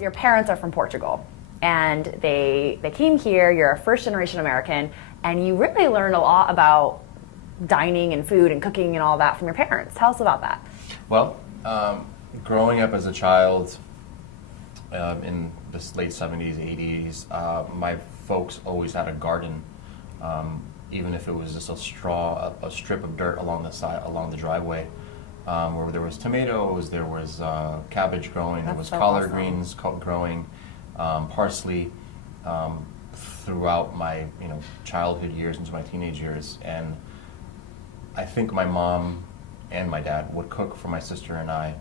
your parents are from Portugal, and they came here. You're a first generation American, and you really learned a lot about dining and food and cooking and all that from your parents. Tell us about that. Well, growing up as a child in the late 70s, 80s, my folks always had a garden, even if it was just a strip of dirt along the driveway, where there was tomatoes, there was cabbage growing, there was collard greens growing, parsley, throughout my childhood years into my teenage years. And I think my mom and my dad would cook for my sister and I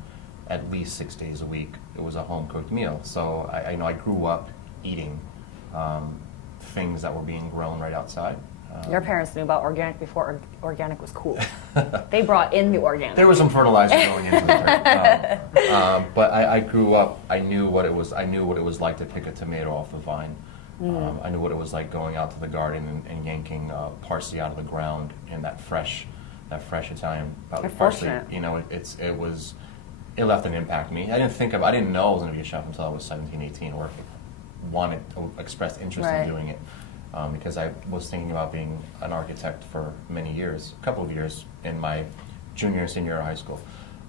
at least 6 days a week. It was a home-cooked meal. So I grew up eating things that were being grown right outside. Your parents knew about organic before organic was cool. They brought in the organic. There was some fertilizer going into it. But I grew up, I knew what it was like to pick a tomato off the vine. I knew what it was like going out to the garden and yanking parsley out of the ground, and that fresh Italian parsley. It left an impact on me. I didn't know I was going to be a chef until I was 17, 18, or expressed interest in doing it, because I was thinking about being an architect for many years, a couple of years in my junior and senior year of high school.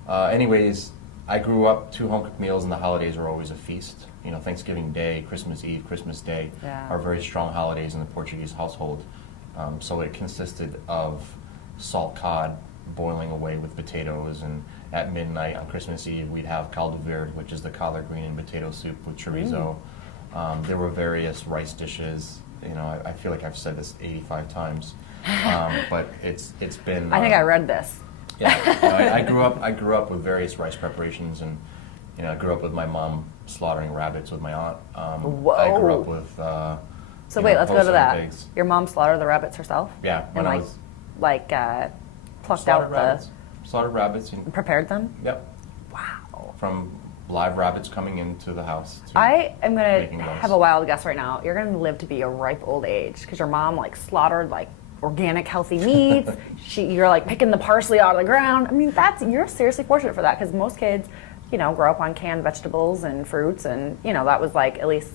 Anyways, I grew up 2 home-cooked meals, and the holidays were always a feast. Thanksgiving Day, Christmas Eve, Christmas Day are very strong holidays in the Portuguese household. So it consisted of salt cod boiling away with potatoes, and at midnight on Christmas Eve we'd have caldo verde, which is the collard green and potato soup with chorizo. There were various rice dishes. I feel like I've said this 85 times, but it's been. I think I read this. Yeah, I grew up with various rice preparations, and I grew up with my mom slaughtering rabbits with my aunt. Whoa. I grew up with. So wait, let's go to that. Pigs. Your mom slaughtered the rabbits herself? Yeah, when I was plucked out slaughtered rabbits and prepared them? Yep. Wow. From live rabbits coming into the house. I am going to have a wild guess right now. You're going to live to be a ripe old age because your mom slaughtered organic healthy meats. You're picking the parsley out of the ground. I mean, you're seriously fortunate for that, because most kids, grow up on canned vegetables and fruits, and that was at least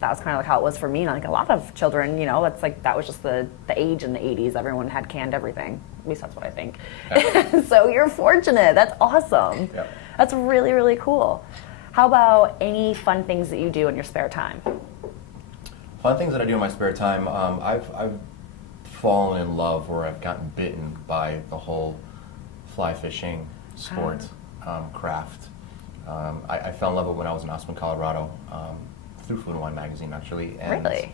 that was kind of how it was for me. And a lot of children, that was just the age in the 80s. Everyone had canned everything. At least that's what I think. Yep. So you're fortunate. That's awesome. Yep. That's really, really cool. How about any fun things that you do in your spare time? Fun things that I do in my spare time. I've fallen in love, or I've gotten bitten by the whole fly fishing sport, craft. I fell in love with it when I was in Aspen, Colorado, through Food and Wine magazine, actually. And, really?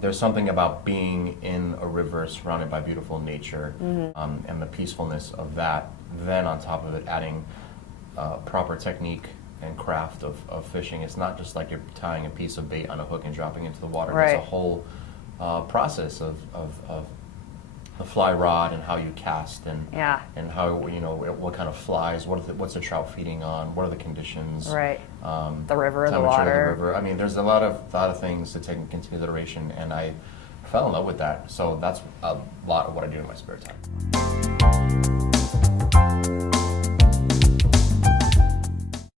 There's something about being in a river surrounded by beautiful nature, and the peacefulness of that. Then on top of it, adding proper technique and craft of fishing. It's not just like you're tying a piece of bait on a hook and dropping into the water. Right. It's a whole process of the fly rod and how you cast, and how what kind of flies, what's the trout feeding on, what are the conditions, right? The river, the water. Of the river. I mean, there's a lot of things to take into consideration, and I fell in love with that. So that's a lot of what I do in my spare time.